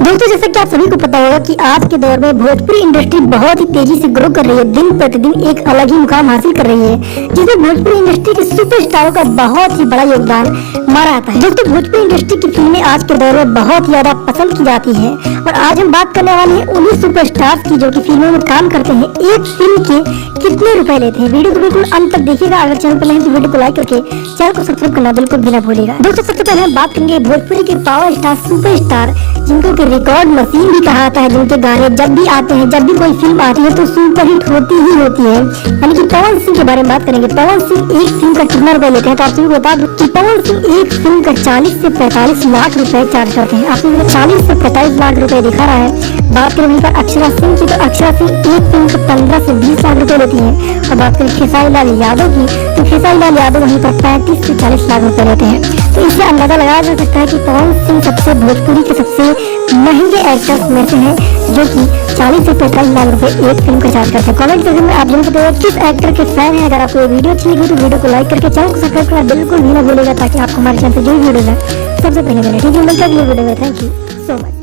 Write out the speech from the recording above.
दोस्तों, जैसा कि आप सभी को पता होगा कि आज के दौर में भोजपुरी इंडस्ट्री बहुत ही तेजी से ग्रो कर रही है, दिन प्रतिदिन एक अलग ही मुकाम हासिल कर रही है, जिसमें भोजपुरी इंडस्ट्री के सुपरस्टारों का बहुत ही बड़ा योगदान माना जाता है। दोस्तों, भोजपुरी इंडस्ट्री की फिल्में आज के दौर में बहुत ही ज्यादा पसंद की जाती है और आज हम बात करने वाले हैं उन्हीं सुपरस्टार्स की जो की फिल्मों में काम करते हैं। एक फिल्म के कितने रुपए लेते हैं, वीडियो को बिल्कुल अंत तक देखिएगा। अगर चैनल पर नहीं तो वीडियो को लाइक करके चैनल को सब्सक्राइब करना बिल्कुल भी ना भूलिएगा। दोस्तों, सबसे पहले हम बात करेंगे भोजपुरी के पावर स्टार सुपरस्टार, जिनको कि रिकॉर्ड मशीन भी कहा जाता है, जिनके गाने जब भी आते हैं, जब भी कोई फिल्म आती है तो सुपरहिट होती ही होती है। यानी कि पवन सिंह के बारे में बात करेंगे। पवन सिंह एक फिल्म का कितना रुपए लेते हैं तो आप सभी को बता दूं कि पवन सिंह एक फिल्म का 40 से 45 लाख रुपए चार्ज करते हैं। आपने 40 से 45 लाख रुपए दिखा रहा है। बात करें वहीं पर अक्षरा सिंह की, तो अक्षरा सिंह एक फिल्म का 15 से 20 लाख रुपए लेती है। और बात करें खेसारी लाल यादव की, तो खेसारी लाल यादव वहीं पर 35 से 40 लाख रुपए लेते हैं। तो इससे अंदाजा लगाया जा सकता है कि पवन सिंह सबसे भोजपुरी के सबसे महंगे एक्टर्स में से हैं, जो कि 40 से 45 लाख रुपए एक फिल्म का चार्ज करते हैं। कमेंट सेक्शन में आप जरूर बताइए किस एक्टर के फैन हैं। अगर आपको ये वीडियो अच्छी लगी तो वीडियो को लाइक करके चैनल को सब्सक्राइब करना बिल्कुल भी ना भूलेगा, ताकि आपको हमारे चैनल से जो वीडियो है सबसे पहले मिले। ठीक है, मिलते हैं अगले वीडियो में। Thank you so much.